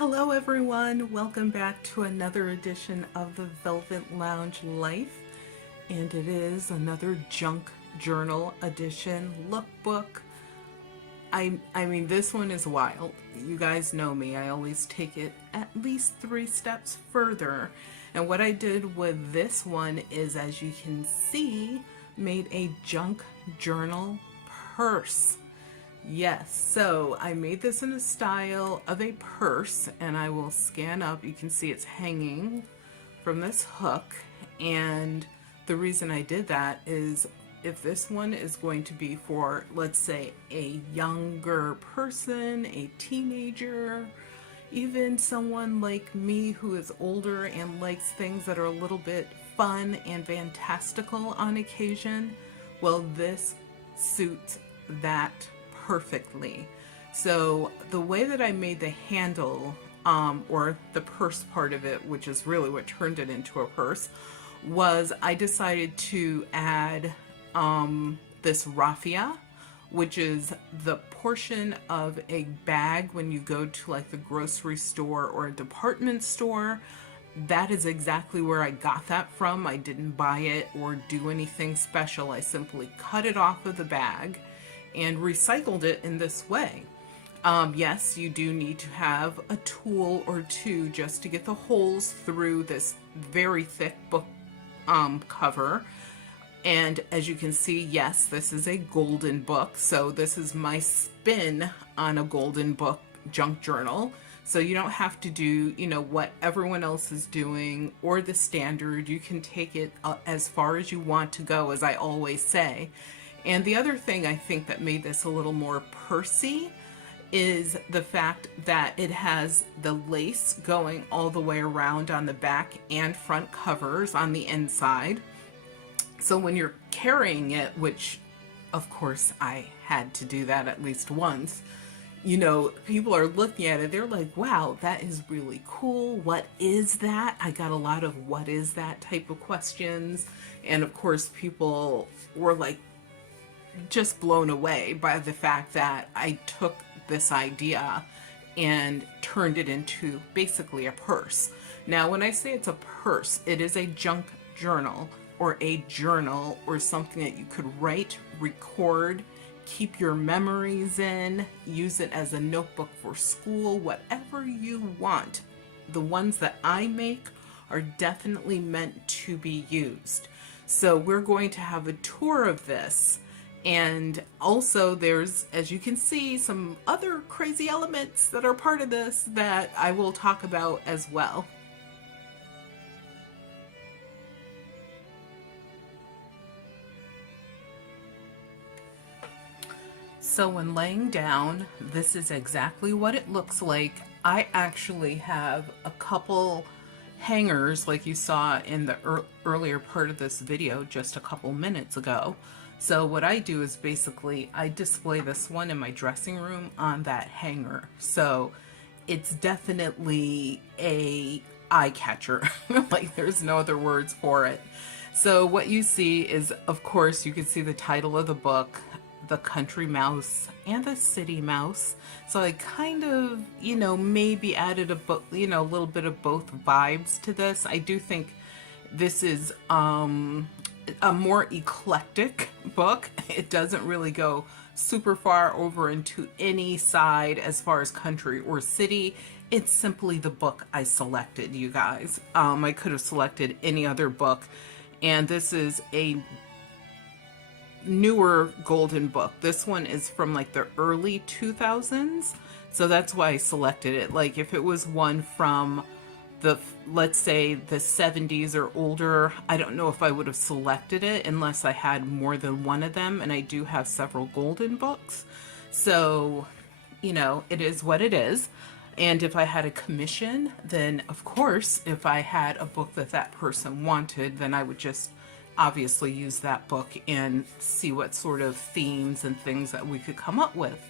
Hello everyone, welcome back to another edition of the Velvet Lounge Life, and it is another junk journal edition lookbook. I mean this one is wild. You guys know me, I always take it at least 3 steps further. And what I did with this one is, as you can see, made a junk journal purse. Yes, so I made this in a style of a purse, and I will scan up. You can see it's hanging from this hook, and the reason I did that is if this one is going to be for, let's say, a younger person, a teenager, even someone like me who is older and likes things that are a little bit fun and fantastical on occasion, well, this suits that perfectly. So the way that I made the handle, or the purse part of it, which is really what turned it into a purse, was I decided to add this raffia, which is the portion of a bag when you go to like the grocery store or a department store. That is exactly where I got that from. I didn't buy it or do anything special. I simply cut it off of the bag and recycled it in this way. Yes, you do need to have a tool or two just to get the holes through this very thick book cover. And as you can see, yes, this is a golden book. So this is my spin on a golden book junk journal. So you don't have to do, what everyone else is doing or the standard. You can take it as far as you want to go, as I always say. And the other thing I think that made this a little more pursy is the fact that it has the lace going all the way around on the back and front covers on the inside. So when you're carrying it, which of course I had to do that at least once, people are looking at it, they're like, wow, that is really cool. What is that? I got a lot of what is that type of questions. And of course, people were like just blown away by the fact that I took this idea and turned it into basically a purse. Now, when I say it's a purse, it is a junk journal or a journal or something that you could write, record, keep your memories in, use it as a notebook for school, whatever you want. The ones that I make are definitely meant to be used. So we're going to have a tour of this. And also there's, as you can see, some other crazy elements that are part of this that I will talk about as well. So when laying down, this is exactly what it looks like. I actually have a couple hangers like you saw in the earlier part of this video just a couple minutes ago. So what I do is basically I display this one in my dressing room on that hanger. So it's definitely a eye catcher. Like there's no other words for it. So what you see is, of course, you can see the title of the book, The Country Mouse and the City Mouse. So I kind of, maybe added a little bit of both vibes to this. I do think this is a more eclectic book. It doesn't really go super far over into any side as far as country or city. It's simply the book I selected, you guys. I could have selected any other book, and this is a newer golden book. This one is from like the early 2000s, so that's why I selected it. Like if it was one from the, let's say, the 70s or older, I don't know if I would have selected it unless I had more than one of them, and I do have several golden books. So, it is what it is. And if I had a commission, then of course, if I had a book that that person wanted, then I would just obviously use that book and see what sort of themes and things that we could come up with.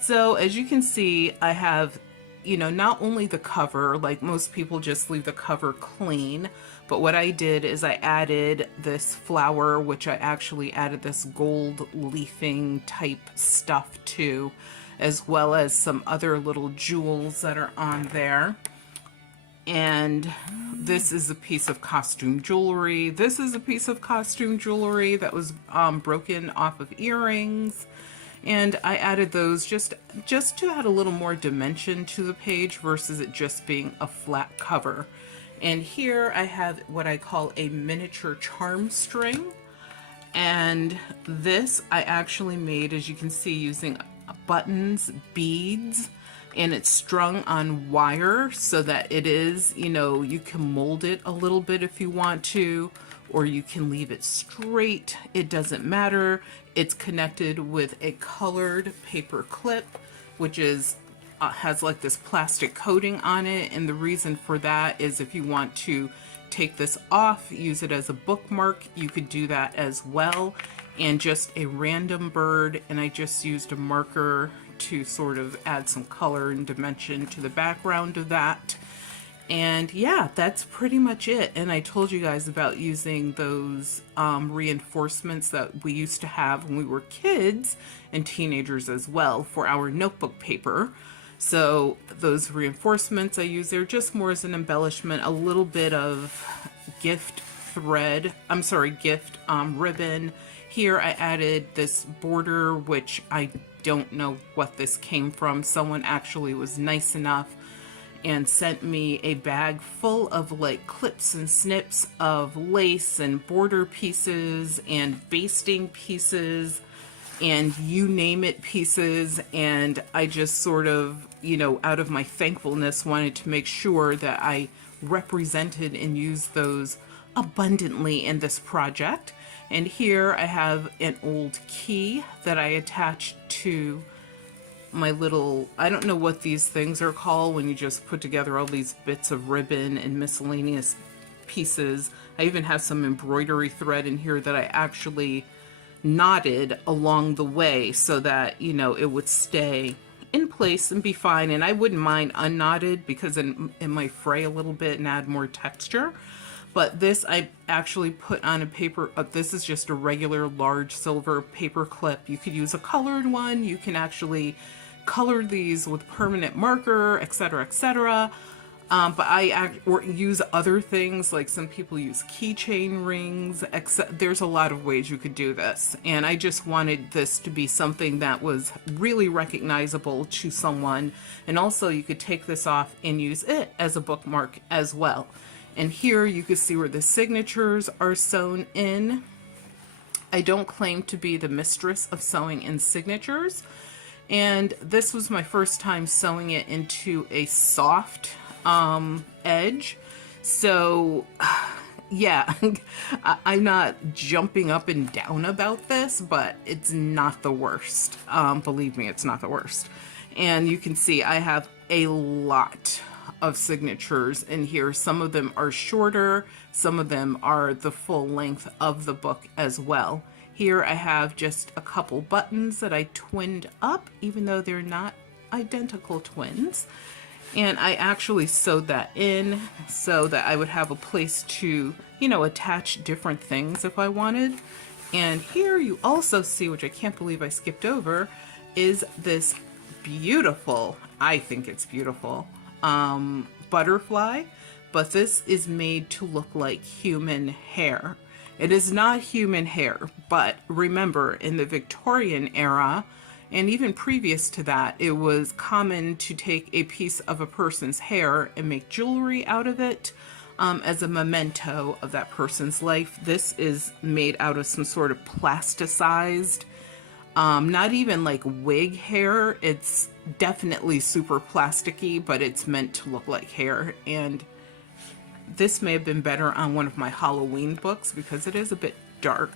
So as you can see, I have not only the cover, like most people just leave the cover clean, but what I did is I added this flower, which I actually added this gold leafing type stuff to, as well as some other little jewels that are on there. And this is a piece of costume jewelry. This is a piece of costume jewelry that was broken off of earrings. And I added those just to add a little more dimension to the page versus it just being a flat cover. And here I have what I call a miniature charm string. And this I actually made, as you can see, using buttons, beads, and it's strung on wire so that it is, you know, you can mold it a little bit if you want to, or you can leave it straight. It doesn't matter. It's connected with a colored paper clip, which is has like this plastic coating on it. And the reason for that is if you want to take this off, use it as a bookmark, you could do that as well. And just a random bird, and I just used a marker to sort of add some color and dimension to the background of that. And yeah, that's pretty much it. And I told you guys about using those reinforcements that we used to have when we were kids and teenagers as well for our notebook paper. So those reinforcements I use there just more as an embellishment, a little bit of gift ribbon. Here I added this border, which I don't know what this came from. Someone actually was nice enough and sent me a bag full of like clips and snips of lace and border pieces and basting pieces and you name it pieces. And I just sort of, you know, out of my thankfulness, wanted to make sure that I represented and used those abundantly in this project. And here I have an old key that I attached to my little, I don't know what these things are called when you just put together all these bits of ribbon and miscellaneous pieces. I even have some embroidery thread in here that I actually knotted along the way so that, you know, it would stay in place and be fine. And I wouldn't mind unknotted because it might fray a little bit and add more texture. But this I actually put on a paper, this is just a regular large silver paper clip. You could use a colored one. You can actually color these with permanent marker, etc., etc. But I use other things, like some people use keychain rings. There's a lot of ways you could do this. And I just wanted this to be something that was really recognizable to someone. And also you could take this off and use it as a bookmark as well. And here you can see where the signatures are sewn in. I don't claim to be the mistress of sewing in signatures. And this was my first time sewing it into a soft edge. So yeah, I'm not jumping up and down about this, but it's not the worst. Believe me, it's not the worst. And you can see I have a lot of signatures in here. Some of them are shorter, some of them are the full length of the book as well. Here I have just a couple buttons that I twinned up, even though they're not identical twins. And I actually sewed that in so that I would have a place to, you know, attach different things if I wanted. And here you also see, which I can't believe I skipped over, is this beautiful, I think it's beautiful, butterfly, but this is made to look like human hair. It is not human hair, but remember, in the Victorian era, and even previous to that, it was common to take a piece of a person's hair and make jewelry out of it as a memento of that person's life. This is made out of some sort of plasticized, not even like wig hair. It's definitely super plasticky, but it's meant to look like hair. And this may have been better on one of my Halloween books because it is a bit dark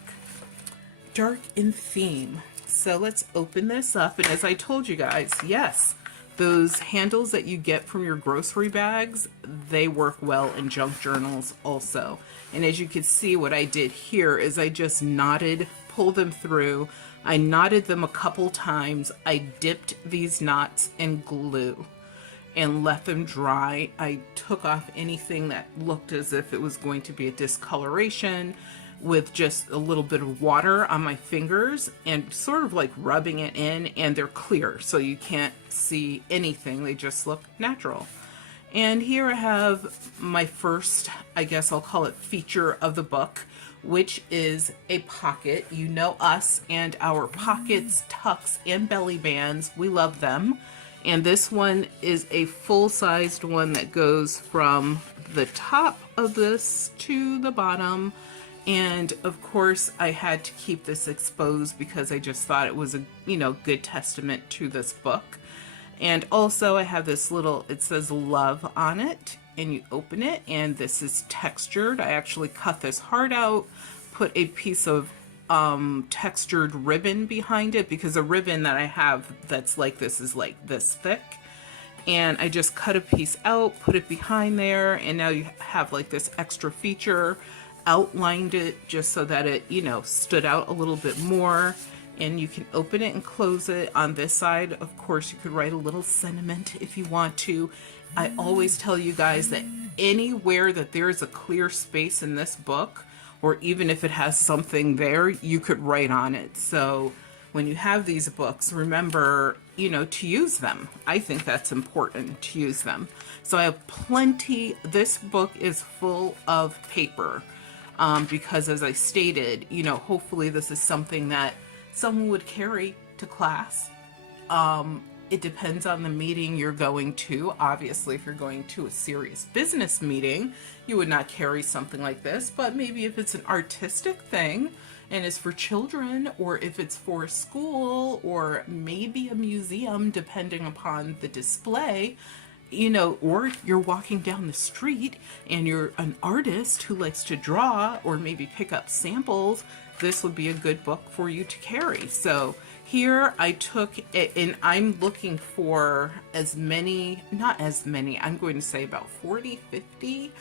in theme. So let's open this up. And as I told you guys, yes, those handles that you get from your grocery bags, they work well in junk journals also. And as you can see, what I did here is I just pulled them through. I knotted them a couple times. I dipped these knots in glue and let them dry. I took off anything that looked as if it was going to be a discoloration. with just a little bit of water on my fingers and sort of like rubbing it in, and they're clear, so you can't see anything. They just look natural. And here I have my first, I guess I'll call it feature of the book, which is a pocket. You know us and our pockets, tucks, and belly bands. We love them. And this one is a full-sized one that goes from the top of this to the bottom. And of course I had to keep this exposed because I just thought it was a, good testament to this book. And also I have this little, it says love on it, and you open it and this is textured. I actually cut this heart out, put a piece of textured ribbon behind it, because a ribbon that I have that's like this is like this thick, and I just cut a piece out, put it behind there, and now you have like this extra feature. Outlined it just so that it stood out a little bit more, and you can open it and close it. On this side, of course, you could write a little sentiment if you want to. I always tell you guys that anywhere that there is a clear space in this book, or even if it has something there, you could write on it. So when you have these books, remember, to use them. I think that's important, to use them. So I have plenty. This book is full of paper because, as I stated, hopefully this is something that someone would carry to class. It depends on the meeting you're going to. Obviously, if you're going to a serious business meeting, you would not carry something like this. But maybe if it's an artistic thing and it's for children, or if it's for a school, or maybe a museum, depending upon the display, or you're walking down the street and you're an artist who likes to draw or maybe pick up samples, this would be a good book for you to carry. So here I took it, and I'm looking for as many, not as many, I'm going to say about 40, 50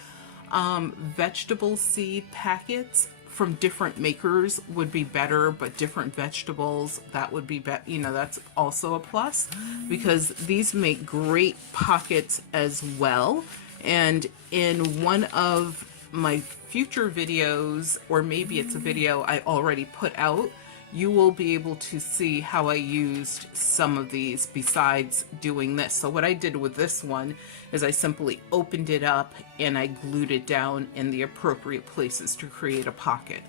vegetable seed packets from different makers would be better, but different vegetables, that would be that's also a plus, because these make great pockets as well. And in one of my future videos, or maybe it's a video I already put out, you will be able to see how I used some of these besides doing this. So what I did with this one is I simply opened it up and I glued it down in the appropriate places to create a pocket.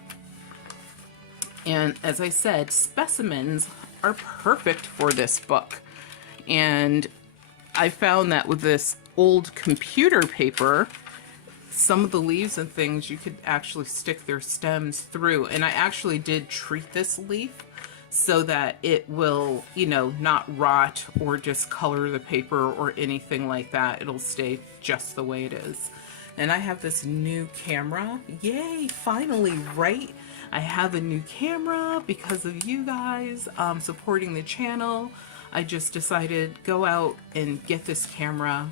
And as I said, specimens are perfect for this book. And I found that with this old computer paper, some of the leaves and things, you could actually stick their stems through. And I actually did treat this leaf so that it will, not rot or discolor the paper or anything like that. It'll stay just the way it is. And I have this new camera. Yay, finally, right? I have a new camera because of you guys supporting the channel. I just decided go out and get this camera.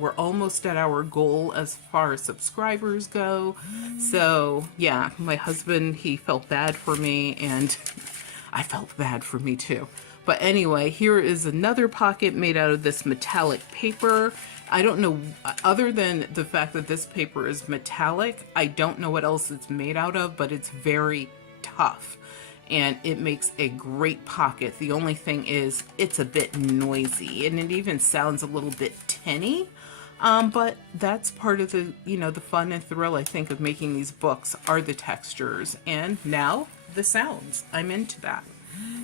We're almost at our goal as far as subscribers go. So yeah, my husband, he felt bad for me, and I felt bad for me too. But anyway, here is another pocket made out of this metallic paper. I don't know, other than the fact that this paper is metallic, I don't know what else it's made out of, but it's very tough. And it makes a great pocket. The only thing is it's a bit noisy, and it even sounds a little bit tinny. But that's part of the, the fun and thrill, I think, of making these books are the textures, and now the sounds. I'm into that.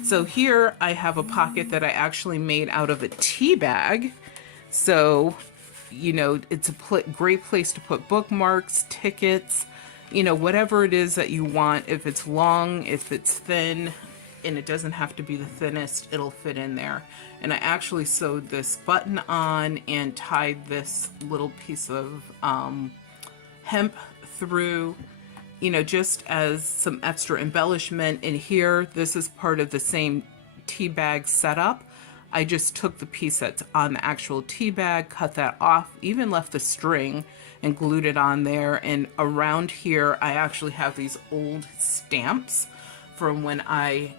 So here I have a pocket that I actually made out of a tea bag. So, it's a great place to put bookmarks, tickets, whatever it is that you want. If it's long, if it's thin, and it doesn't have to be the thinnest, it'll fit in there. And I actually sewed this button on and tied this little piece of hemp through, just as some extra embellishment. And here, this is part of the same tea bag setup. I just took the piece that's on the actual tea bag, cut that off, even left the string and glued it on there. And around here, I actually have these old stamps from when I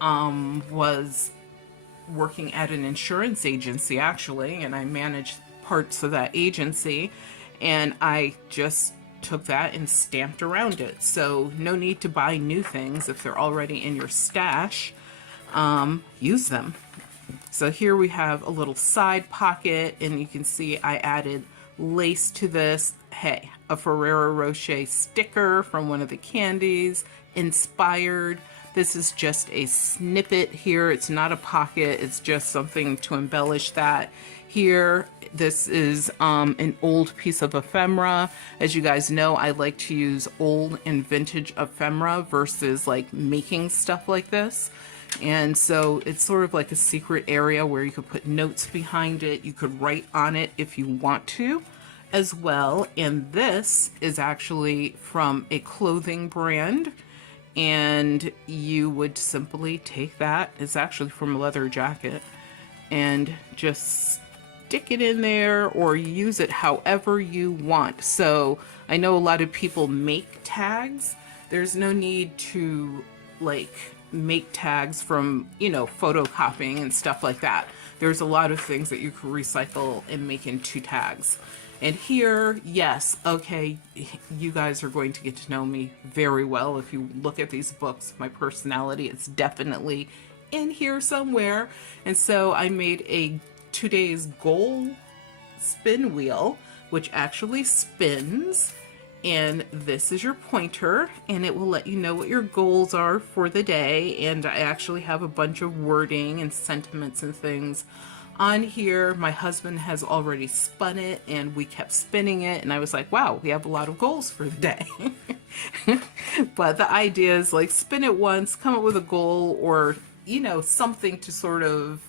was working at an insurance agency, actually, and I managed parts of that agency. And I just took that and stamped around it. So no need to buy new things if they're already in your stash. Use them. So here we have a little side pocket, and you can see I added lace to this. Hey, a Ferrero Rocher sticker from one of the candies, inspired. This is just a snippet here. It's not a pocket. It's just something to embellish that. Here, this is an old piece of ephemera. As you guys know, I like to use old and vintage ephemera versus like making stuff like this. And so it's sort of like a secret area where you could put notes behind it. You could write on it if you want to as well. And this is actually from a clothing brand. And you would simply take that. It's actually from a leather jacket. And just stick it in there or use it however you want. So I know a lot of people make tags. There's no need to like make tags from, you know, photocopying and stuff like that. There's a lot of things that you can recycle and make into tags. And here, yes, okay, you guys are going to get to know me very well. If you look at these books, my personality, it's definitely in here somewhere. And so I made a today's goal spin wheel, which actually spins. And this is your pointer, and it will let you know what your goals are for the day. And I actually have a bunch of wording and sentiments and things on here. My husband has already spun it, and we kept spinning it, and I was like, wow, we have a lot of goals for the day. But the idea is like spin it once, come up with a goal, or, you know, something to sort of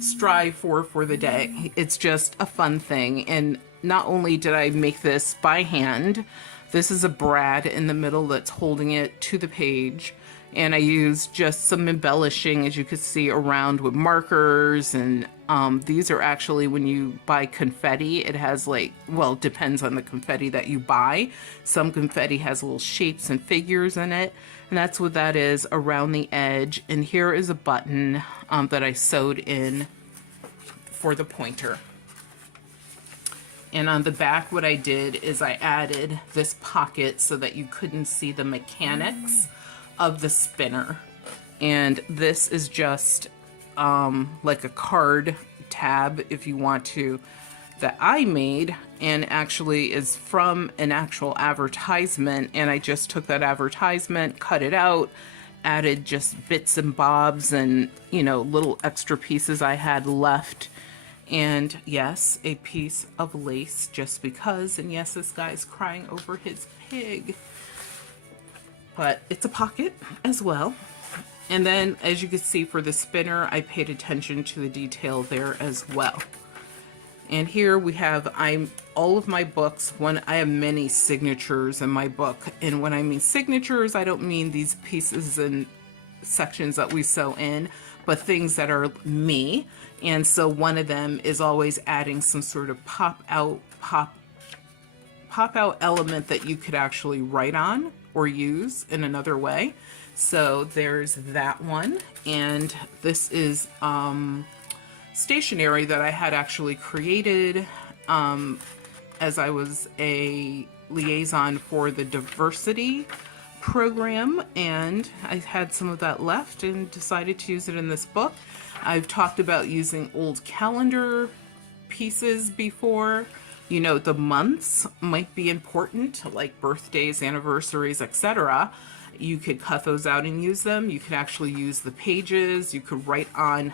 strive for the day. It's just a fun thing. And not only did I make this by hand, this is a brad in the middle that's holding it to the page. And I used just some embellishing, as you can see, around with markers. And these are actually, when you buy confetti, it has like, well, it depends on the confetti that you buy. Some confetti has little shapes and figures in it. And that's what that is around the edge. And here is a button that I sewed in for the pointer. And on the back, what I did is I added this pocket so that you couldn't see the mechanics of the spinner. And this is just like a card tab, if you want to, that I made, and actually is from an actual advertisement. And I just took that advertisement, cut it out, added just bits and bobs and, you know, little extra pieces I had left. And yes, a piece of lace just because. And yes, this guy's crying over his pig. But it's a pocket as well. And then, as you can see, for the spinner, I paid attention to the detail there as well. And here we have all of my books. I have many signatures in my book. And when I mean signatures, I don't mean these pieces and sections that we sew in, but things that are me. And so one of them is always adding some sort of pop out element that you could actually write on or use in another way. So there's that one. And this is stationery that I had actually created as I was a liaison for the diversity program, and I had some of that left and decided to use it in this book. I've talked about using old calendar pieces before. You know, the months might be important, like birthdays, anniversaries, etc. You could cut those out and use them. You could actually use the pages. You could write on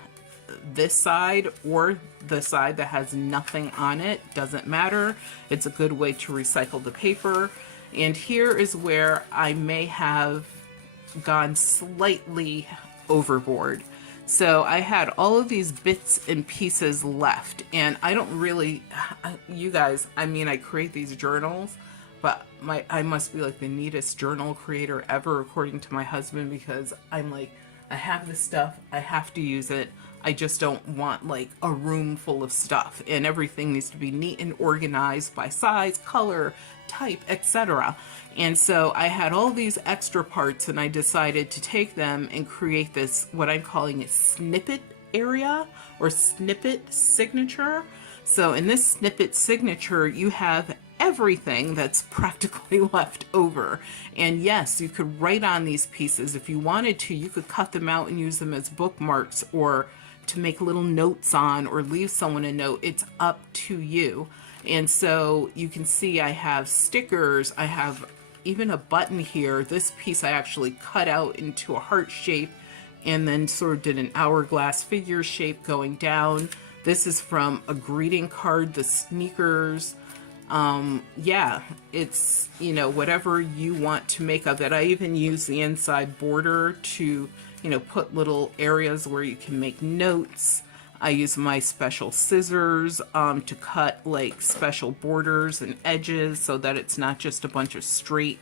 this side or the side that has nothing on it. Doesn't matter. It's a good way to recycle the paper. And here is where I may have gone slightly overboard. So I had all of these bits and pieces left, and I don't really, you guys, I mean, I create these journals, but I must be like the neatest journal creator ever, according to my husband, because I'm like, I have this stuff, I have to use it. I just don't want like a room full of stuff, and everything needs to be neat and organized by size, color, type, etc. And so I had all these extra parts, and I decided to take them and create this, what I'm calling a snippet area or snippet signature. So in this snippet signature, you have everything that's practically left over. And yes, you could write on these pieces. If you wanted to, you could cut them out and use them as bookmarks or to make little notes on or leave someone a note. It's up to you. And so you can see I have stickers. I have even a button here. This piece I actually cut out into a heart shape and then sort of did an hourglass figure shape going down. This is from a greeting card, the sneakers. Yeah, it's, you know, whatever you want to make of it. I even use the inside border to, you know, put little areas where you can make notes. I use my special scissors to cut like special borders and edges so that it's not just a bunch of straight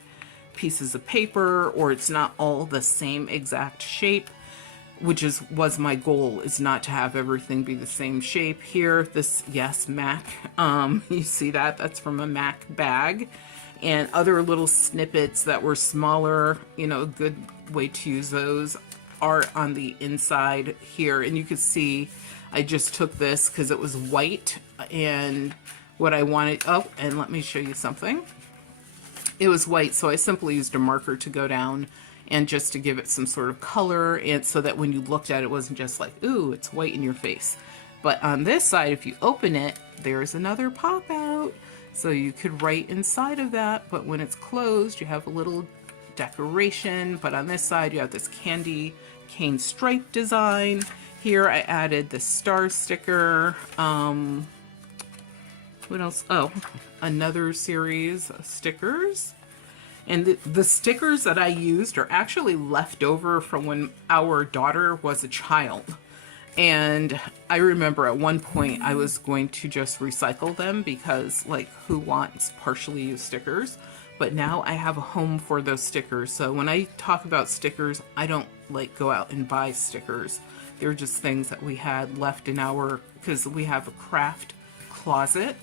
pieces of paper, or it's not all the same exact shape, which was my goal, is not to have everything be the same shape. Here, this, yes, Mac, you see that? That's from a Mac bag. And other little snippets that were smaller, you know, a good way to use those are on the inside here. And you can see I just took this because it was white, and what I wanted, oh, and let me show you something. It was white, so I simply used a marker to go down and just to give it some sort of color, and so that when you looked at it, it wasn't just like, ooh, it's white in your face. But on this side, if you open it, there's another pop out. So you could write inside of that, but when it's closed, you have a little decoration. But on this side, you have this candy cane stripe design. Here I added the star sticker. What else? Oh, another series of stickers. And the stickers that I used are actually left over from when our daughter was a child. And I remember at one point I was going to just recycle them because, like, who wants partially used stickers? But now I have a home for those stickers. So when I talk about stickers, I don't like go out and buy stickers. They're just things that we had left in our, because we have a craft closet.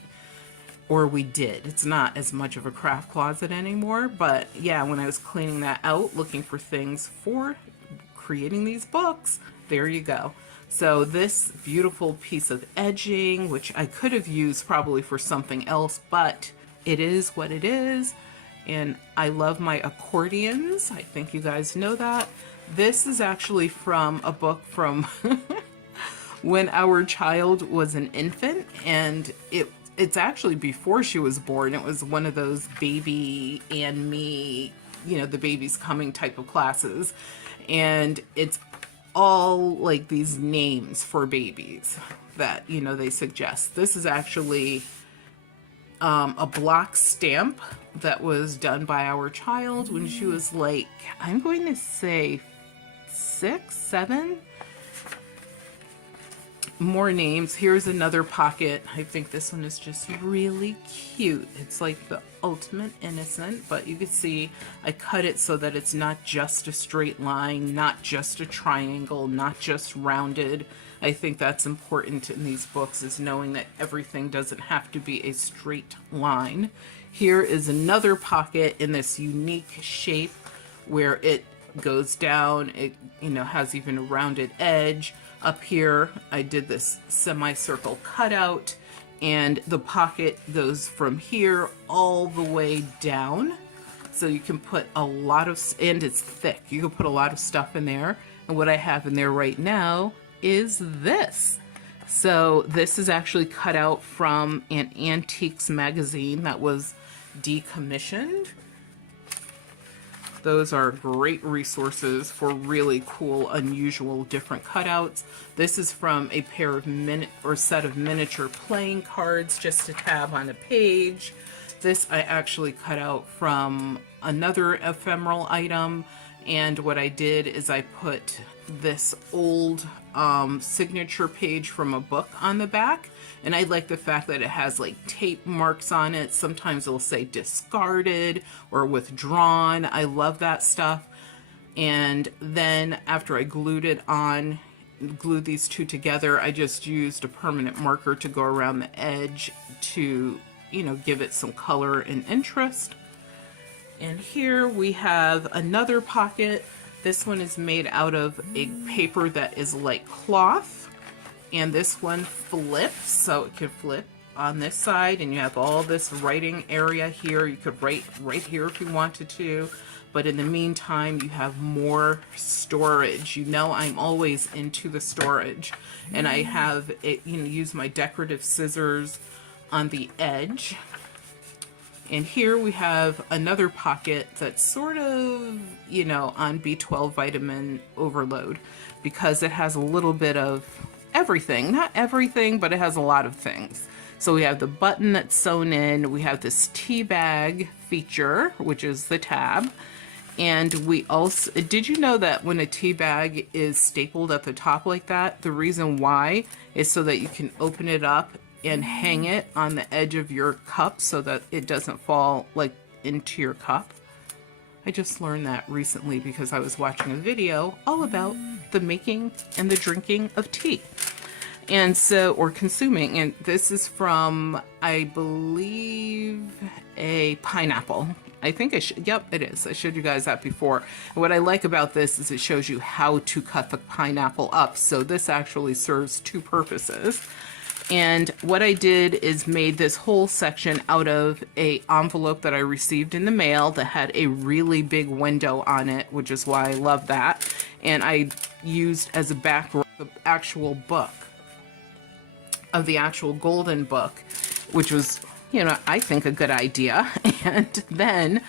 Or we did. It's not as much of a craft closet anymore, but yeah, when I was cleaning that out, looking for things for creating these books, there you go. So this beautiful piece of edging, which I could have used probably for something else, but it is what it is. And I love my accordions. I think you guys know that. This is actually from a book from when our child was an infant, and it's actually before she was born. It was one of those baby and me, you know, the baby's coming type of classes. And it's all like these names for babies that, you know, they suggest. This is actually a block stamp that was done by our child when she was like, I'm going to say 6, 7. More names. Here's another pocket. I think this one is just really cute. It's like the ultimate innocent, but you can see I cut it so that it's not just a straight line, not just a triangle, not just rounded. I think that's important in these books, is knowing that everything doesn't have to be a straight line. Here is another pocket in this unique shape where it goes down. It, you know, has even a rounded edge. Up here, I did this semicircle cutout, and the pocket goes from here all the way down. So you can put a lot of, and it's thick. You can put a lot of stuff in there. And what I have in there right now is this. So this is actually cut out from an antiques magazine that was decommissioned. Those are great resources for really cool, unusual, different cutouts. This is from a pair of set of miniature playing cards, just a tab on a page. This I actually cut out from another ephemeral item, and what I did is I put this old signature page from a book on the back, and I like the fact that it has like tape marks on it. Sometimes it'll say discarded or withdrawn. I love that stuff. And then after I glued these two together, I just used a permanent marker to go around the edge to, you know, give it some color and interest. And here we have another pocket. This one is made out of a paper that is like cloth, and this one flips, so it can flip on this side, and you have all this writing area here. You could write right here if you wanted to, but in the meantime, you have more storage. You know, I'm always into the storage, and I have it, you know, use my decorative scissors on the edge. And here we have another pocket that's sort of, you know, on B12 vitamin overload, because it has a little bit of everything. Not everything, but it has a lot of things. So we have the button that's sewn in. We have this tea bag feature, which is the tab. And we also, did you know that when a tea bag is stapled at the top like that, the reason why is so that you can open it up and hang it on the edge of your cup so that it doesn't fall like into your cup. I just learned that recently because I was watching a video all about the making and the drinking of tea. And so, or consuming, and this is from, I believe, a pineapple. I think yep, it is. I showed you guys that before. And what I like about this is it shows you how to cut the pineapple up. So this actually serves two purposes. And what I did is made this whole section out of an envelope that I received in the mail that had a really big window on it, which is why I love that. And I used as a background the actual book of the actual golden book, which was, you know, I think a good idea. And then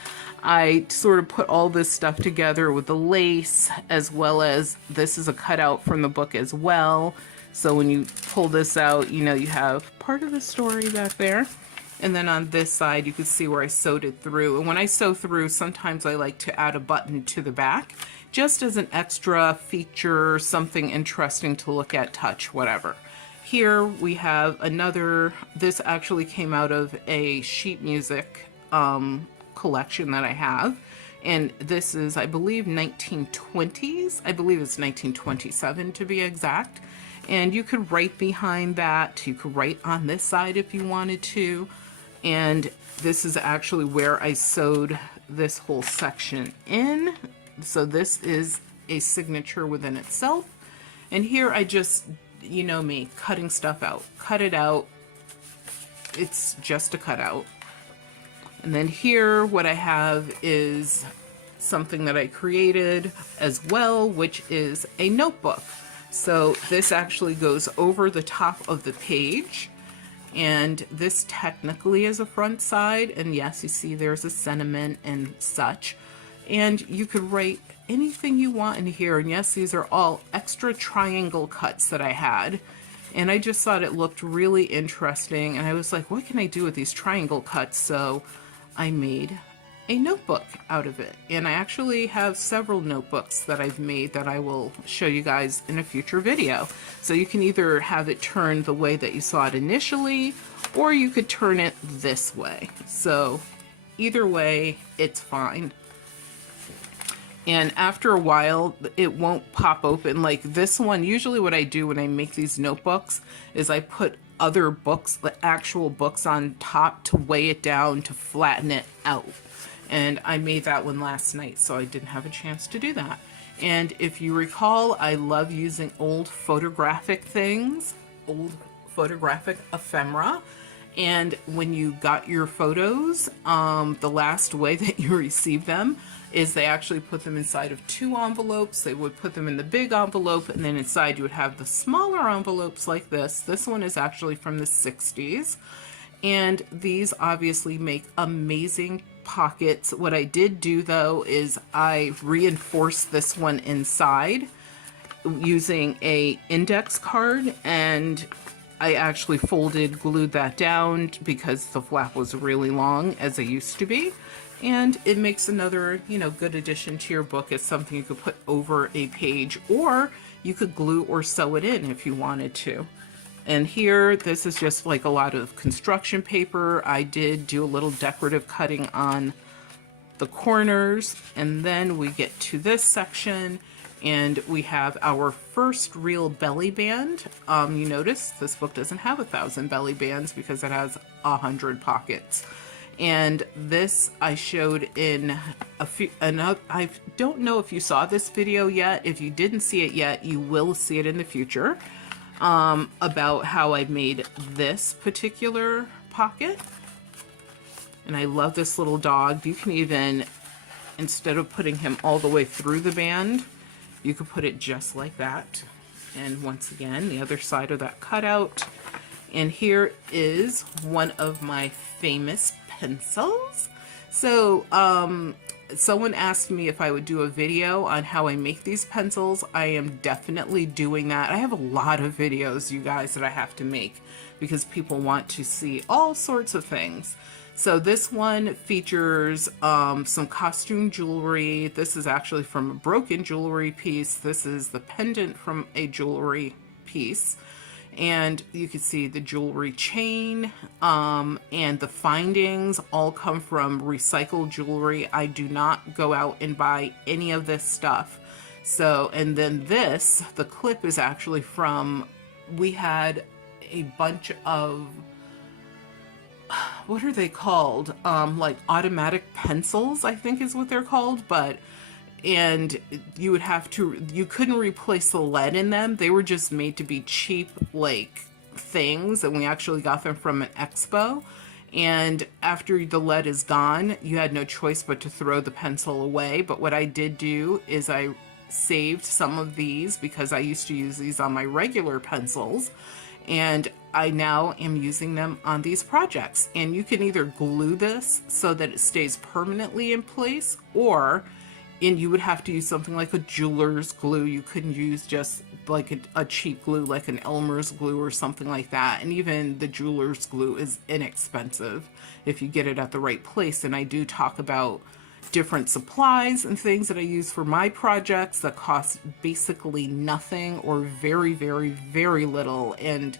I sort of put all this stuff together with the lace, as well as this is a cutout from the book as well. So when you pull this out, you know, you have part of the story back there. And then on this side, you can see where I sewed it through. And when I sew through, sometimes I like to add a button to the back, just as an extra feature, something interesting to look at, touch, whatever. Here we have another, this actually came out of a sheet music collection that I have. And this is, I believe, 1920s. I believe it's 1927 to be exact. And you could write behind that. You could write on this side if you wanted to. And this is actually where I sewed this whole section in. So this is a signature within itself. And here I just, you know me, cutting stuff out. Cut it out. It's just a cutout. And then here what I have is something that I created as well, which is a notebook. So this actually goes over the top of the page, and this technically is a front side, and yes, you see there's a sentiment and such, and you could write anything you want in here. And yes, these are all extra triangle cuts that I had, and I just thought it looked really interesting, and I was like, what can I do with these triangle cuts? So I made a notebook out of it, and I actually have several notebooks that I've made that I will show you guys in a future video. So you can either have it turned the way that you saw it initially, or you could turn it this way. So either way, it's fine. And after a while, it won't pop open like this one. Usually what I do when I make these notebooks is I put other books, the actual books, on top to weigh it down, to flatten it out. And I made that one last night, so I didn't have a chance to do that. And if you recall, I love using old photographic things, old photographic ephemera. And when you got your photos, the last way that you received them is they actually put them inside of two envelopes. They would put them in the big envelope, and then inside you would have the smaller envelopes like this. This one is actually from the 60s. And these obviously make amazing pockets. What I did do though is I reinforced this one inside using a index card, and I actually glued that down because the flap was really long, as it used to be. And it makes another, you know, good addition to your book. It's something you could put over a page, or you could glue or sew it in if you wanted to. And here, this is just like a lot of construction paper. I did do a little decorative cutting on the corners. And then we get to this section, and we have our first real belly band. You notice this book doesn't have 1,000 belly bands because it has 100 pockets. And this I showed in a few, I don't know if you saw this video yet. If you didn't see it yet, you will see it in the future. about how I made this particular pocket. And I love this little dog. You can even, instead of putting him all the way through the band, you could put it just like that. And once again, the other side of that cutout. And here is one of my famous pencils. So, someone asked me if I would do a video on how I make these pencils. I am definitely doing that. I have a lot of videos, you guys, that I have to make because people want to see all sorts of things. So this one features some costume jewelry. This is actually from a broken jewelry piece. This is the pendant from a jewelry piece. And you can see the jewelry chain and the findings all come from recycled jewelry. I do not go out and buy any of this stuff. So, and then this, the clip is actually from, we had a bunch of, what are they called? Like automatic pencils, I think is what they're called, and you would have to, you couldn't replace the lead in them. They were just made to be cheap, like, things, and we actually got them from an expo. And after the lead is gone, you had no choice but to throw the pencil away. But what I did do is I saved some of these because I used to use these on my regular pencils, and I now am using them on these projects. And you can either glue this so that it stays permanently in place, and you would have to use something like a jeweler's glue. You couldn't use just like a cheap glue like an Elmer's glue or something like that. And even the jeweler's glue is inexpensive if you get it at the right place. And I do talk about different supplies and things that I use for my projects that cost basically nothing or very, very, very little. And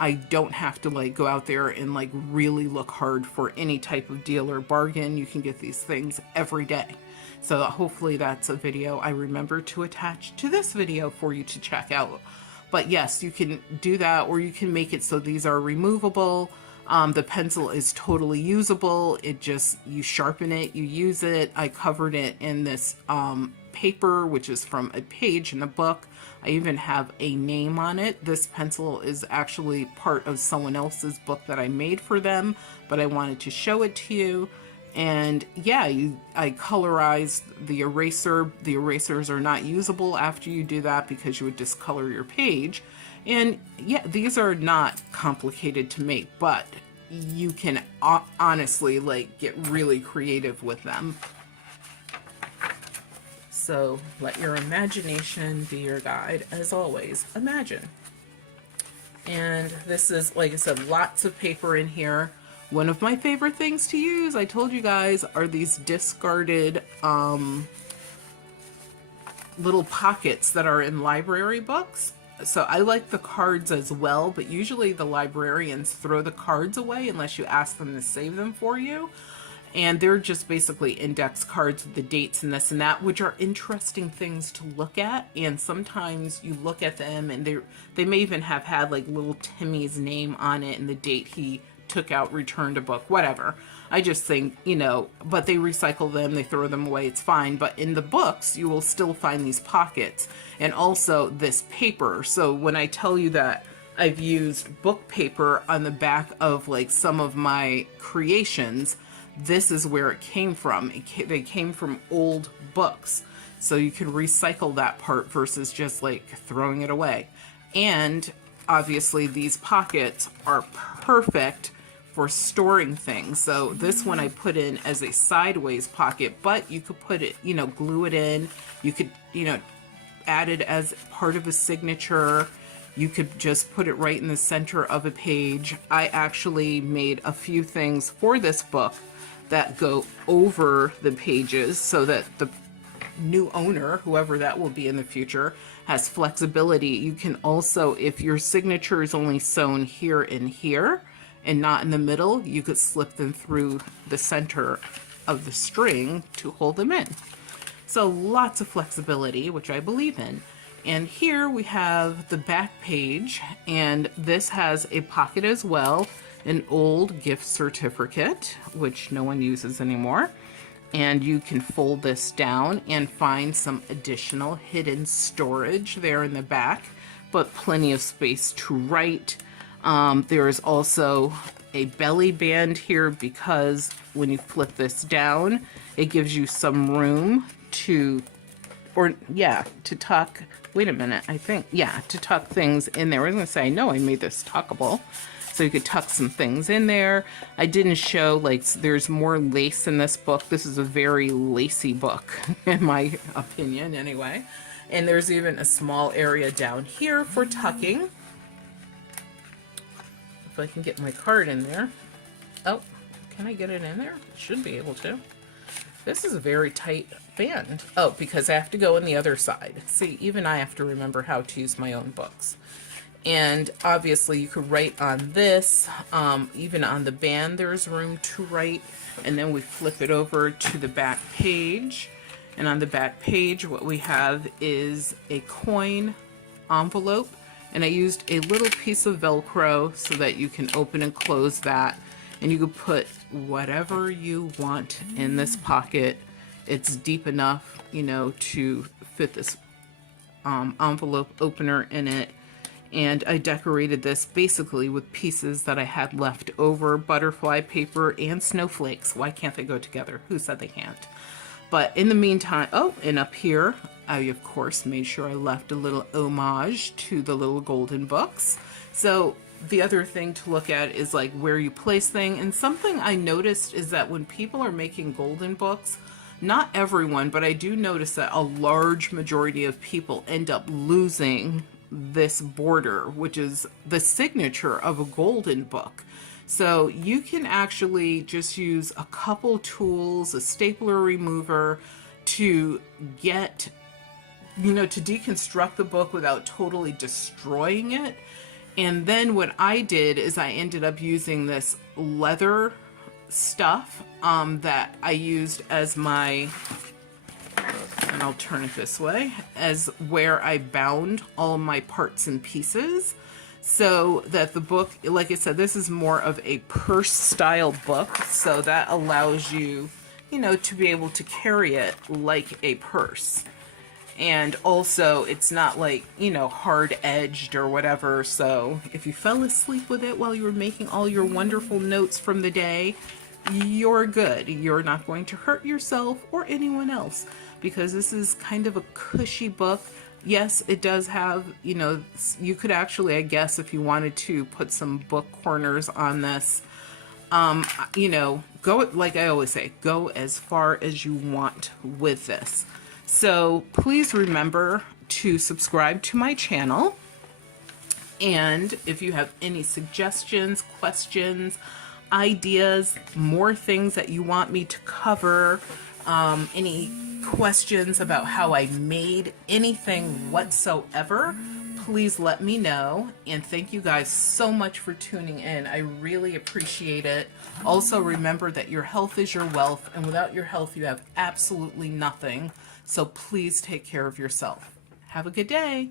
I don't have to like go out there and like really look hard for any type of deal or bargain. You can get these things every day. So hopefully that's a video I remember to attach to this video for you to check out. But yes, you can do that, or you can make it so these are removable. The pencil is totally usable. It just, you sharpen it, you use it. I covered it in this paper, which is from a page in the book. I even have a name on it. This pencil is actually part of someone else's book that I made for them, but I wanted to show it to you. And yeah, I colorized the eraser. The erasers are not usable after you do that because you would discolor your page. And yeah, these are not complicated to make, but you can honestly like get really creative with them. So let your imagination be your guide. As always, imagine. And this is, like I said, lots of paper in here. One of my favorite things to use, I told you guys, are these discarded little pockets that are in library books. So I like the cards as well, but usually the librarians throw the cards away unless you ask them to save them for you. And they're just basically index cards with the dates and this and that, which are interesting things to look at. And sometimes you look at them and they may even have had like little Timmy's name on it and the date he took out, returned a book, whatever. I just think, you know, but they recycle them, they throw them away, it's fine. But in the books, you will still find these pockets and also this paper. So when I tell you that I've used book paper on the back of like some of my creations, this is where it came from. They came from old books. So you can recycle that part versus just like throwing it away. And obviously these pockets are perfect for storing things. So this one I put in as a sideways pocket, but you could put it, you know, glue it in. You could, you know, add it as part of a signature. You could just put it right in the center of a page. I actually made a few things for this book that go over the pages so that the new owner, whoever that will be in the future, has flexibility. You can also, if your signature is only sewn here and here and not in the middle, you could slip them through the center of the string to hold them in. So lots of flexibility, which I believe in. And here we have the back page, and this has a pocket as well, an old gift certificate, which no one uses anymore. And you can fold this down and find some additional hidden storage there in the back. but plenty of space to write. There is also a belly band here because when you flip this down, it gives you some room to, to tuck, wait a minute, to tuck things in there. I was gonna say, I know I made this tuckable. So you could tuck some things in there. I didn't show, like, there's more lace in this book. This is a very lacy book, in my opinion, anyway. And there's even a small area down here for tucking. If I can get my card in there. Oh, can I get it in there? Should be able to. This is a very tight band. Oh, because I have to go on the other side. See, even I have to remember how to use my own books. And obviously you could write on this, even on the band there's room to write. And then we flip it over to the back page. And on the back page what we have is a coin envelope. And I used a little piece of Velcro so that you can open and close that. And you can put whatever you want in this pocket. It's deep enough, you know, to fit this envelope opener in it. And I decorated this basically with pieces that I had left over, butterfly paper and snowflakes. Why can't they go together? Who said they can't? But in the meantime, oh, and up here, I of course made sure I left a little homage to the little golden books. So the other thing to look at is like where you place things. And something I noticed is that when people are making golden books, not everyone, but I do notice that a large majority of people end up losing this border, which is the signature of a golden book. So you can actually just use a couple tools, a stapler remover, to get, you know, to deconstruct the book without totally destroying it. And then what I did is I ended up using this leather stuff that I used as my, and I'll turn it this way, as where I bound all my parts and pieces, so that the book, like I said, this is more of a purse style book, so that allows you, you know, to be able to carry it like a purse. And also it's not like, you know, hard edged or whatever, so if you fell asleep with it while you were making all your wonderful notes from the day, you're good. You're not going to hurt yourself or anyone else, because this is kind of a cushy book. Yes, it does have, you know, you could actually, I guess, if you wanted to put some book corners on this, you know, go, like I always say, go as far as you want with this. So please remember to subscribe to my channel. And if you have any suggestions, questions, ideas, more things that you want me to cover, any questions about how I made anything whatsoever, please let me know. And thank you guys so much for tuning in. I really appreciate it. Also remember that your health is your wealth, and without your health you have absolutely nothing. So please take care of yourself. Have a good day.